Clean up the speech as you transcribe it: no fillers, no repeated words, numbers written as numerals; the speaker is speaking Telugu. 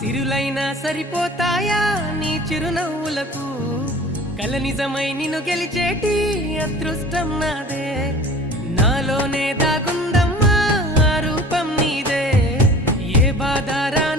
సిరులైనా సరిపోతాయా నీ చిరునవ్వులకు? కల నిజమై నిన్ను గెలిచేటి అదృష్టం నాదే. నాలోనే దాగుందమ్మా ఆ రూపం నీదే. ఏ బాధారా